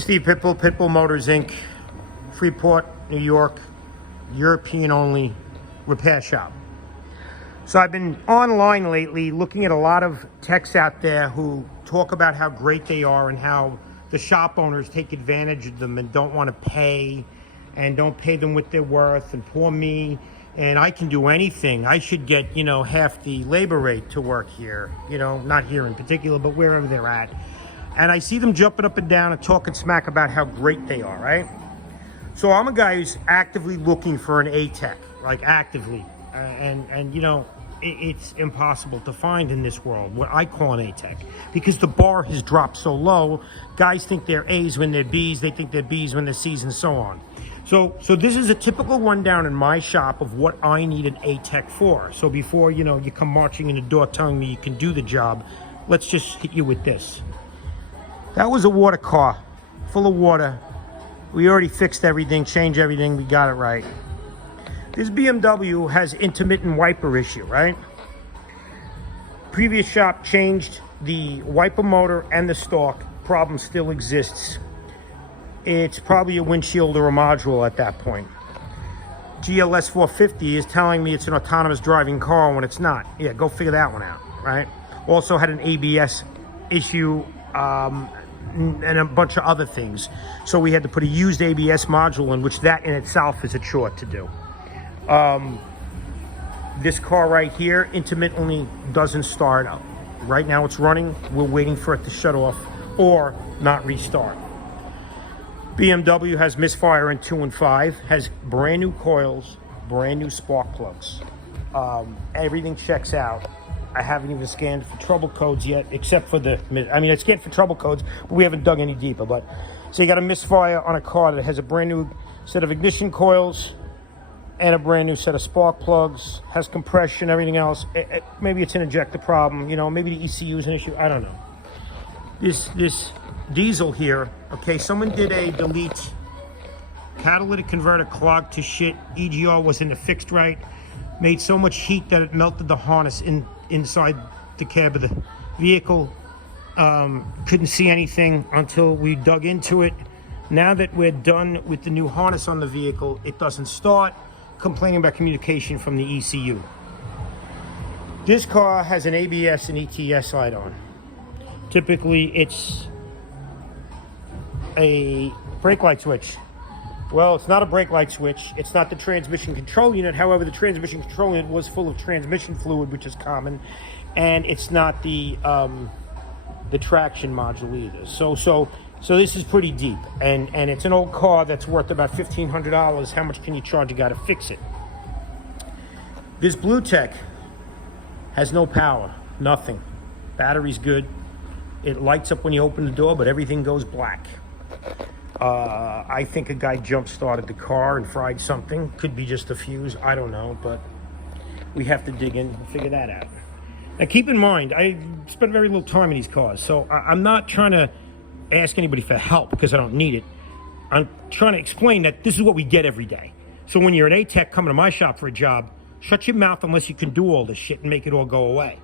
Steve Pitbull, Pitbull Motors Inc., Freeport, New York, European only repair shop. So I've been online lately looking at a lot of techs out there who talk about how great they are and how the shop owners take advantage of them and don't want to pay and don't pay them what they're worth, and poor me, and I can do anything. I should get, half the labor rate to work here, not here in particular, but wherever they're at. And I see them jumping up and down and talking smack about how great they are, right? So I'm a guy who's actively looking for an A-Tech, like actively. It's impossible to find in this world what I call an A-Tech, because the bar has dropped so low. Guys think they're A's when they're B's, they think they're B's when they're C's, and so on. So this is a typical rundown in my shop of what I need an A-Tech for. So before, you come marching in the door telling me you can do the job, let's just hit you with this. That was a water car, full of water. We already fixed everything, changed everything, we got it right. This BMW has intermittent wiper issue, right? Previous shop changed the wiper motor and the stalk. Problem still exists. It's probably a windshield or a module at that point. GLS 450 is telling me it's an autonomous driving car when it's not. Yeah, go figure that one out, right? Also had an ABS issue, and a bunch of other things. So we had to put a used ABS module in, which that in itself is a chore to do. This car right here intermittently doesn't start up. Right now it's running. We're waiting for it to shut off or not restart. BMW has misfire in 2 and 5, has brand new coils, brand new spark plugs. Everything checks out. I haven't even scanned for trouble codes yet, except for I scanned for trouble codes, but we haven't dug any deeper. So you got a misfire on a car that has a brand new set of ignition coils and a brand new set of spark plugs, has compression, everything else. Maybe it's an injector problem, maybe the ECU is an issue, I don't know. This diesel here, okay, someone did a delete, catalytic converter clogged to shit, EGR wasn't fixed right, made so much heat that it melted the harness inside the cab of the vehicle. Couldn't see anything until we dug into it. Now that we're done with the new harness on the vehicle, it doesn't start. Complaining about communication from the ECU. This car has an ABS and ETS light on. Typically it's a brake light switch. Well, it's not a brake light switch. It's not the transmission control unit. However, the transmission control unit was full of transmission fluid, which is common, and it's not the traction module either. So this is pretty deep, and it's an old car that's worth about $1,500. How much can you charge a guy to fix it? This BlueTech has no power, nothing. Battery's good. It lights up when you open the door, but everything goes black. I think a guy jump-started the car and fried something. Could be just a fuse, I don't know, but we have to dig in and figure that out. Now keep in mind, I spend very little time in these cars, so I'm not trying to ask anybody for help because I don't need it. I'm trying to explain that this is what we get every day. So when you're an A-Tech coming to my shop for a job, shut your mouth unless you can do all this shit and make it all go away.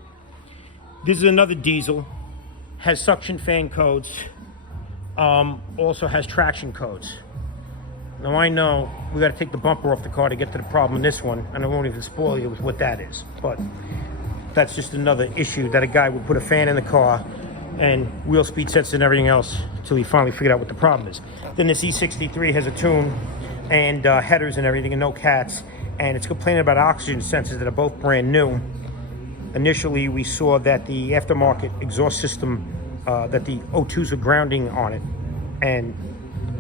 This is another diesel, has suction fan codes, also has traction codes. Now I know we got to take the bumper off the car to get to the problem in this one, and I won't even spoil you with what that is, but that's just another issue that a guy would put a fan in the car and wheel speed sets and everything else until he finally figured out what the problem is. Then this E63 has a tune and headers and everything and no cats, and it's complaining about oxygen sensors that are both brand new. Initially we saw that the aftermarket exhaust system, that the O2s were grounding on it and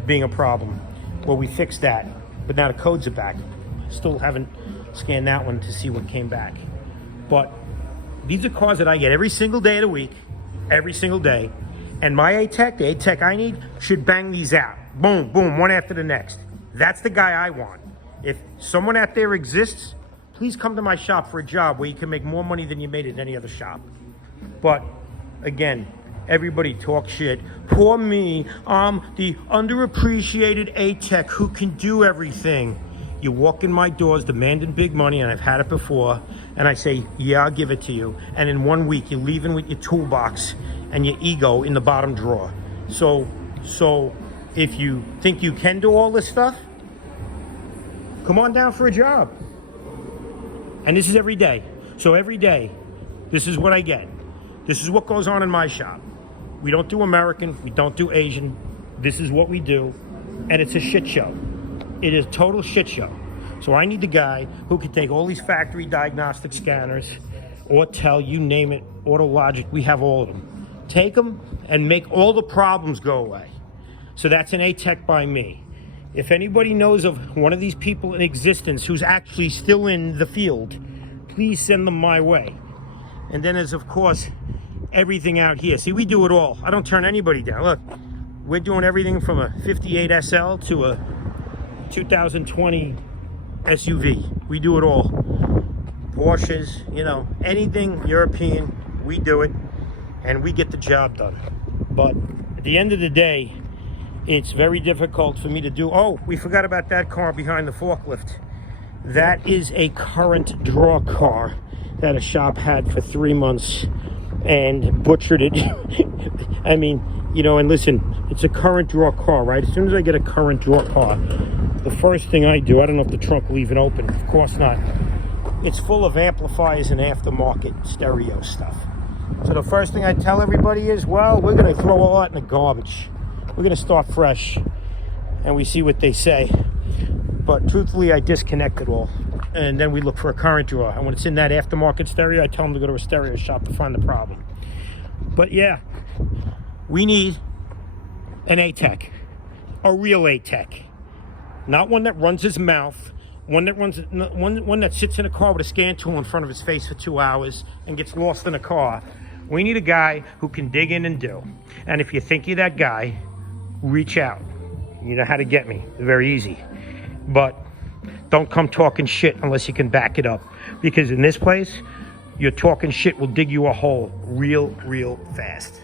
being a problem. Well, we fixed that, but now the codes are back. Still haven't scanned that one to see what came back. But these are cars that I get every single day of the week, every single day, and my A-Tech, the A-Tech I need, should bang these out. Boom, boom, one after the next. That's the guy I want. If someone out there exists, please come to my shop for a job where you can make more money than you made at any other shop. But again, everybody talks shit. Poor me, I'm the underappreciated A-Tech who can do everything. You walk in my doors demanding big money, and I've had it before, and I say, yeah, I'll give it to you. And in 1 week, you're leaving with your toolbox and your ego in the bottom drawer. So if you think you can do all this stuff, come on down for a job. And this is every day. So every day, this is what I get. This is what goes on in my shop. We don't do American, we don't do Asian. This is what we do, and it's a shit show. It is a total shit show. So I need the guy who can take all these factory diagnostic scanners, Autel, you name it, AutoLogic, we have all of them. Take them and make all the problems go away. So that's an A-Tech by me. If anybody knows of one of these people in existence who's actually still in the field, please send them my way. And then there's, of course, everything out here. See, we do it all. I don't turn anybody down. Look, we're doing everything from a 58 SL to a 2020 SUV. We do it all. Porsches, you know, anything European, we do it, and we get the job done. But at the end of the day, it's very difficult for me to do. Oh, we forgot about that car behind the forklift. That is a current draw car that a shop had for 3 months and butchered it. I mean, you know, and listen, it's a current draw car, right? As soon as I get a current draw car, the first thing I do, I don't know if the trunk will even open. Of course not. It's full of amplifiers and aftermarket stereo stuff. So the first thing I tell everybody is, well, we're going to throw all that in the garbage. We're going to start fresh, and we see what they say. But truthfully, I disconnect it all, and then we look for a current draw. And when it's in that aftermarket stereo, I tell them to go to a stereo shop to find the problem. But yeah, we need an A-Tech, a real A-Tech, not one that runs his mouth, one that sits in a car with a scan tool in front of his face for 2 hours and gets lost in a car. We need a guy who can dig in and do. And if you think you're that guy, reach out. You know how to get me. It's very easy. But don't come talking shit unless you can back it up. Because in this place, your talking shit will dig you a hole real fast.